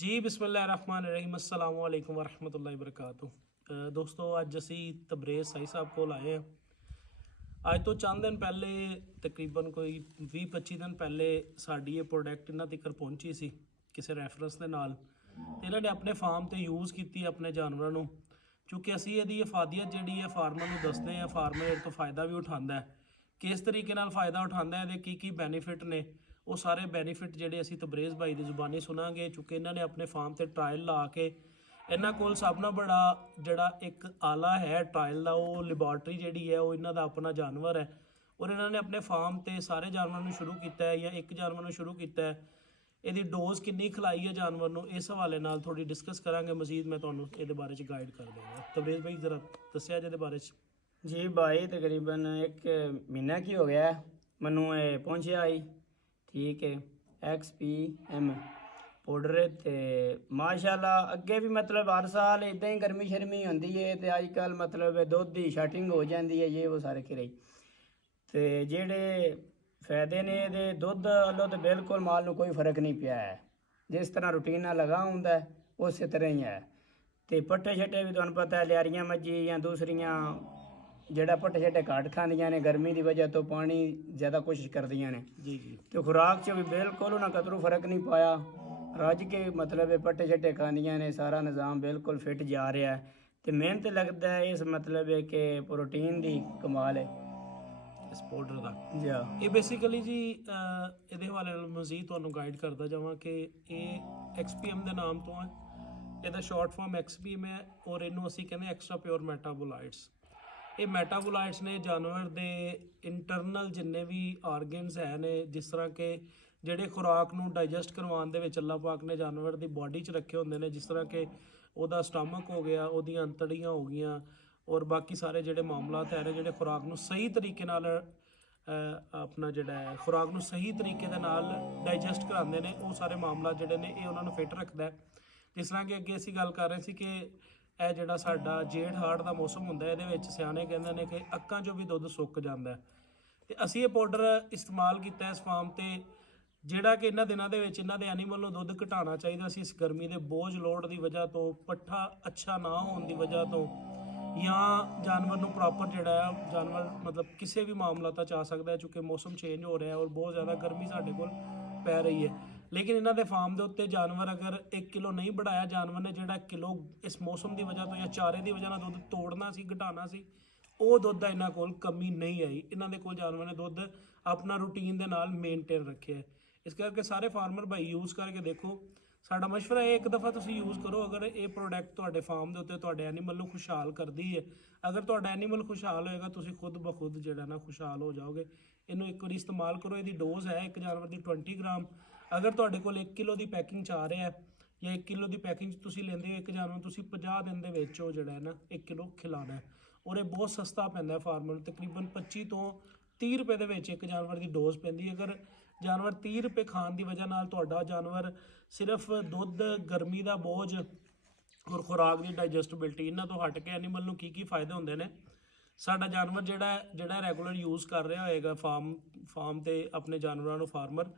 जी बिस्मिल्लाहिर्रहमानिर्रहीम अस्सलाम वालेकुम वरहमतुल्लाहि वबरकातुह। दोस्तों अज असी तबरेज़ साई साहब को आए हैं। अज तो चंद दिन पहले तकरीबन कोई 20-25 दिन पहले साड़ी ये प्रोडक्ट इन्हों तक पहुंची सी किसी रैफरेंस के नाल। इन्होंने अपने फार्म तो यूज़ की अपने जानवरों को, चूँकि असी ये अफादियत जी है फार्मर को दसते हैं, फार्मर इस तो फ़ायदा भी उठाता है, किस तरीके नाल फ़ायदा उठाता है, की बैनीफिट ने वो सारे बैनीफिट जोड़े असी तबरेज़ भाई की जुबानी सुनांगे। चूँकि इन्होंने अपने फार्म से ट्रायल ला के इन्हों को सब ना बड़ा जोड़ा एक आला है ट्रायल का, वो लैबोरेटरी जी है वो इन्हों का अपना जानवर है और इन्होंने अपने फार्म से सारे जानवरों शुरू किया है या एक जानवर शुरू किया है। यदि डोज किन्नी खिलाई है जानवर को, इस हवाले नाल थोड़ी डिस्कस करांगे मजीद। मैं तुहानू ये बारे गाइड कर दूँगा। तबरेज़ भाई जरा दस्या जे बारे जी भाई तकरीबन एक महीना की हो गया मैनू ये पहुँचा आई, ठीक है। XPM पाउडर ते माशाल्लाह अगे भी मतलब हर साल इदा ही गर्मी शर्मी होंदी है तो अजकल मतलब दुध की शर्टिंग हो जाती है, ये वो सारे खिरे तो जेड़े फायदे ने ये दुध वालों तो बिल्कुल माल को कोई फर्क नहीं पिया है। जिस तरह रूटीन लगा होंगे उस तरह ही है। तो पट्ठे छट्टे भी तुहानू पता है लियारियां मज्जी या दूसरियां जेड़ा पट्ठे छट्टे घट खांदियां ने गर्मी की वजह तो पानी ज़्यादा कोशिश करदियां ने जी जी तो खुराक च भी बिल्कुल उन्हें कतरू फर्क नहीं पाया। रज के मतलब पट्ठे छट्टे खांदियां ने, सारा निज़ाम बिल्कुल फिट जा रहा है। तो मेहनत लगता है इस मतलब है कि प्रोटीन की कमाल है इस पाउडर का। जी हाँ। ये बेसिकली जी ये हवाले मजीद तुहानू गाइड करता जावां कि ये XPM के नाम तो है, यदा शॉर्ट फॉर्म XPM है और इनू असी कहते एक्स्ट्रा प्योर मैटाबोलाइट्स। ये मैटाबोलाइट्स ने जानवर के इंटरनल जिन्ने भी आर्गनस है ने, जिस तरह के ਜਿਹੜੇ खुराक ਨੂੰ डाइजैसट करवाने ਦੇ ਵਿੱਚ ਅੱਲਾਹ ਪਾਕ ਨੇ ਜਾਨਵਰ ਦੀ ਬਾਡੀ 'ਚ ਰੱਖੇ ਹੁੰਦੇ ਨੇ, ਜਿਸ ਤਰ੍ਹਾਂ ਕਿ ਉਹਦਾ ਸਟਮਕ ਹੋ ਗਿਆ, ਉਹਦੀਆਂ ਅੰਤੜੀਆਂ ਹੋ ਗਈਆਂ और बाकी सारे ਜਿਹੜੇ ਮਾਮਲਾਤ ਹੈ ਜਿਹੜੇ खुराक ਨੂੰ सही तरीके ਨਾਲ अपना ਜਿਹੜਾ ਹੈ खुराक ਨੂੰ सही तरीके ਦੇ ਨਾਲ डाइजैसट कराਉਂਦੇ ਨੇ, ਉਹ ਸਾਰੇ ਮਾਮਲਾ ਜਿਹੜੇ ਨੇ ਇਹ ਉਹਨਾਂ ਨੂੰ ਫਿਟ ਰੱਖਦਾ ਹੈ। ਜਿਸ ਤਰ੍ਹਾਂ ਕਿ ਅੱਗੇ ਅਸੀਂ ਗੱਲ ਕਰ ਰਹੇ ਸੀ ਕਿ ਇਹ ਜਿਹੜਾ ਸਾਡਾ ਜੇਠ ਹਾੜ ਦਾ ਮੌਸਮ ਹੁੰਦਾ, ਇਹਦੇ ਵਿੱਚ ਸਿਆਣੇ ਕਹਿੰਦੇ ਨੇ ਕਿ ਅੱਖਾਂ 'ਚੋਂ ਵੀ ਦੁੱਧ ਸੁੱਕ ਜਾਂਦਾ ਤੇ ਅਸੀਂ ਇਹ ਪਾਊਡਰ ਇਸਤੇਮਾਲ ਕੀਤਾ ਇਸ ਫਾਰਮ ਤੇ, ਜਿਹੜਾ ਕਿ ਇਹਨਾਂ ਦਿਨਾਂ ਦੇ ਵਿੱਚ ਇਹਨਾਂ ਦੇ ਐਨੀਮਲ ਨੂੰ ਦੁੱਧ ਘਟਾਉਣਾ ਚਾਹੀਦਾ ਸੀ ਇਸ ਗਰਮੀ ਦੇ ਬੋਝ ਲੋਡ ਦੀ ਵਜ੍ਹਾ ਤੋਂ, ਪੱਠਾ ਅੱਛਾ ਨਾ ਹੋਣ ਦੀ ਵਜ੍ਹਾ ਤੋਂ, ਜਾਂ ਜਾਨਵਰ ਨੂੰ ਪ੍ਰੋਪਰ ਜਿਹੜਾ ਹੈ ਜਾਨਵਰ ਮਤਲਬ ਕਿਸੇ ਵੀ ਮਾਮਲਾਤਾਂ 'ਚ ਆ ਸਕਦਾ ਹੈ, ਚूँकि ਮੌਸਮ ਚੇਂਜ ਹੋ ਰਿਹਾ ਔਰ ਬਹੁਤ ਜ਼ਿਆਦਾ ਗਰਮੀ ਸਾਡੇ ਕੋਲ ਪੈ ਰਹੀ ਹੈ। लेकिन इन्हों के फार्म के उत्ते जानवर अगर 1 किलो नहीं बढ़ाया, जानवर ने जोड़ा किलो इस मौसम की वजह तो या चारे की वजह दुध तोड़ना सी घटाना सी, वो दुध का इन्हों को कमी नहीं आई। इन्हों को जानवर ने दुध अपना रूटीन के नाल मेनटेन रखे है। इस करके सारे फार्मर भाई यूज़ करके देखो। साडा मशवरा है एक दफ़ा तुसीं यूज़ करो, अगर ये प्रोडक्ट तुहाडे फार्म के उत्ते तुहाडे एनीमल नूं खुशहाल करती है। अगर तुहाडा एनीमल खुशहाल होएगा तुसीं खुद ब खुद जिहड़ा ना खुशहाल हो जाओगे। इनू एक बार इस्तेमाल करो। इसकी डोज है एक जानवर की 20 ग्राम। अगर तुहाडे कोल 1 किलो की पैकिंग च आ रहा है या 1 किलो की पैकिंग तुसीं लैंदे हो, एक जानवर तुसीं 50 दिन दे विच वो जिहड़ा है ना 1 किलो खिलाना है और ये बहुत सस्ता पैंदा है फार्मर नूं। तकरीबन 25 तो 30 रुपए दे विच एक जानवर की डोज पैंदी है। अगर जानवर 30 रुपए खाण की वजह नाल तुहाडा जानवर सिर्फ दुध, गर्मी का बोझ और खुराक की डाइजैस्टबिलिटी इन्हां तो हट के एनीमल नूं की फायदे होंदे ने। साडा जानवर ਜਿਹੜਾ ਰੈਗੂਲਰ यूज़ कर रहा होएगा फार्म ਤੇ अपने जानवरों ਨੂੰ फार्मर,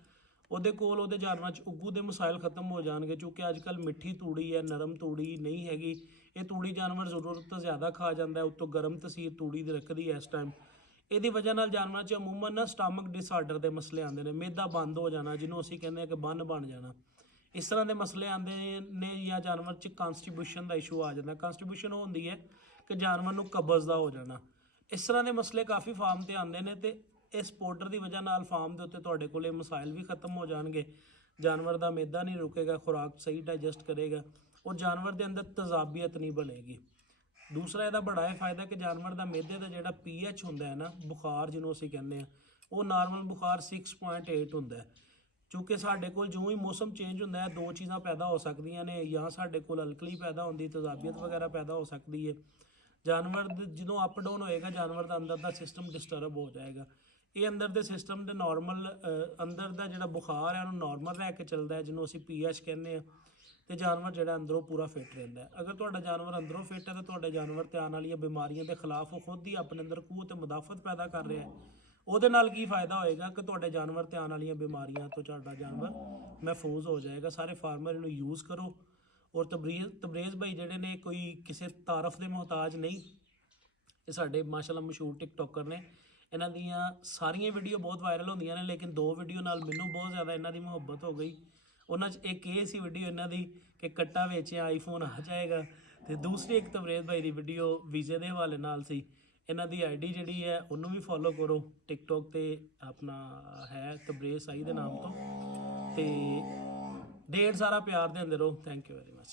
ਉਹਦੇ ਕੋਲ ਉਹਦੇ ਜਾਨਵਰਾਂ 'ਚ ਉੱਗੂ ਦੇ ਮਸਾਇਲ ਖਤਮ ਹੋ ਜਾਣਗੇ। ਕਿਉਂਕਿ ਅੱਜ ਕੱਲ੍ਹ ਮਿੱਠੀ ਤੂੜੀ ਹੈ, ਨਰਮ ਤੂੜੀ ਨਹੀਂ ਹੈਗੀ। ਇਹ ਤੂੜੀ ਜਾਨਵਰ ਜ਼ਰੂਰਤ ਤੋਂ ਜ਼ਿਆਦਾ ਖਾ ਜਾਂਦਾ, ਉੱਤੋਂ ਗਰਮ ਤਸੀਰ ਤੂੜੀ ਦੀ ਰੱਖਦੀ ਹੈ ਇਸ ਟਾਈਮ। ਇਹਦੀ ਵਜ੍ਹਾ ਨਾਲ ਜਾਨਵਰਾਂ 'ਚ ਅਮੂਮਨ ਨਾ ਸਟਮਕ ਡਿਸਆਰਡਰ ਦੇ ਮਸਲੇ ਆਉਂਦੇ ਨੇ, ਮਿਹਦਾ ਬੰਦ ਹੋ ਜਾਣਾ, ਜਿਹਨੂੰ ਅਸੀਂ ਕਹਿੰਦੇ ਹਾਂ ਕਿ ਬੰਨ ਬਣ ਜਾਣਾ, ਇਸ ਤਰ੍ਹਾਂ ਦੇ ਮਸਲੇ ਆਉਂਦੇ ਨੇ। ਜਾਂ ਜਾਨਵਰ 'ਚ ਕਾਂਸਟੀਬਿਊਸ਼ਨ ਦਾ ਇਸ਼ੂ ਆ ਜਾਂਦਾ। ਕਾਂਸਟੀਬਿਊਸ਼ਨ ਉਹ ਹੁੰਦੀ ਹੈ ਕਿ ਜਾਨਵਰ ਨੂੰ ਕਬਜ਼ ਦਾ ਹੋ ਜਾਣਾ। इस तरह के मसले काफ़ी फार्म से आते हैं तो इस पाउडर की वजह नाल फार्म के उत्ते तुहाडे कोले मसाइल भी खत्म हो जाएंगे। जानवर का मैदा नहीं रुकेगा, खुराक सही डाइजैसट करेगा और जानवर के अंदर तजाबियत नहीं बनेगी। दूसरा यदा बड़ा है फायदा कि जानवर का मैदे का जोड़ा pH होंदा है ना, बुखार जिन्होंने असीं कहने हैं, वो नॉर्मल बुखार 6.8 होंदा है। चूँकि साढ़े कोल जो ही मौसम चेंज होंदा है, दो चीज़ां पैदा हो सकदियां ने, या साढ़े कोल अलकली पैदा होंदी, तजाबियत वगैरह पैदा हो सकती है। जानवर जो अप डाउन होएगा, जानवर का अंदर का सिस्टम डिस्टर्ब हो जाएगा। ये अंदर के सिस्टम के नॉर्मल अंदर का जो बुखार है उन्होंने नॉर्मल रह चलता है, जिन्होंने असीं pH कहने हैं, तो जानवर जो अंदरों पूरा फिट रहिंदा है। अगर तुहाडा जानवर अंदरों फिट है तो तुहाडे जानवर ते आने वाली बीमारियों के खिलाफ वो खुद ही अपने अंदर कुव्वत मुदाफत पैदा कर रहा है ਉਹਦੇ ਨਾਲ ਕੀ ਫਾਇਦਾ ਹੋਏਗਾ ਕਿ ਤੁਹਾਡੇ ਜਾਨਵਰ ਤੇ ਆਉਣ ਵਾਲੀਆਂ ਬਿਮਾਰੀਆਂ ਤੋਂ ਤੁਹਾਡਾ ਜਾਨਵਰ ਮਹਿਫੂਜ਼ ਹੋ ਜਾਏਗਾ। ਸਾਰੇ ਫਾਰਮਰ ਇਹਨੂੰ ਯੂਜ਼ ਕਰੋ। ਔਰ ਤਬਰੇਜ਼ ਭਾਈ ਜਿਹੜੇ ਨੇ ਕੋਈ ਕਿਸੇ ਤਾਰਫ ਦੇ ਮੁਹਤਾਜ ਨਹੀਂ, ਇਹ ਸਾਡੇ ਮਾਸ਼ਾਅੱਲਾ ਮਸ਼ਹੂਰ ਟਿਕਟੋਕਰ ਨੇ। ਇਹਨਾਂ ਦੀਆਂ ਸਾਰੀਆਂ ਵੀਡੀਓ ਬਹੁਤ ਵਾਇਰਲ ਹੁੰਦੀਆਂ ਨੇ, ਲੇਕਿਨ 2 ਵੀਡੀਓ ਨਾਲ ਮੈਨੂੰ ਬਹੁਤ ਜ਼ਿਆਦਾ ਇਹਨਾਂ ਦੀ ਮੁਹੱਬਤ ਹੋ ਗਈ। ਉਹਨਾਂ 'ਚ ਇੱਕ ਇਹ ਸੀ ਵੀਡੀਓ ਇਹਨਾਂ ਦੀ ਕਿ ਕੱਟਾ ਵੇਚਿਆ ਆਈਫੋਨ ਆ ਜਾਏਗਾ, ਤੇ ਦੂਸਰੀ ਇੱਕ ਤਬਰੇਜ਼ ਭਾਈ ਦੀ ਵੀਡੀਓ ਵੀਜ਼ੇ ਦੇ ਹਵਾਲੇ ਨਾਲ ਸੀ। ਇਹਨਾਂ ਦੀ ਆਈਡੀ ਜਿਹੜੀ ਹੈ ਉਹਨੂੰ ਵੀ ਫੋਲੋ ਕਰੋ, ਟਿਕਟੋਕ ਤੇ ਆਪਣਾ ਹੈ ਤਬਰੇਜ਼ ਸਾਈ ਦੇ ਨਾਮ ਤੋਂ, ਤੇ ਢੇਰ ਸਾਰਾ ਪਿਆਰ ਦਿੰਦੇ ਰਹੋ। Thank you very much.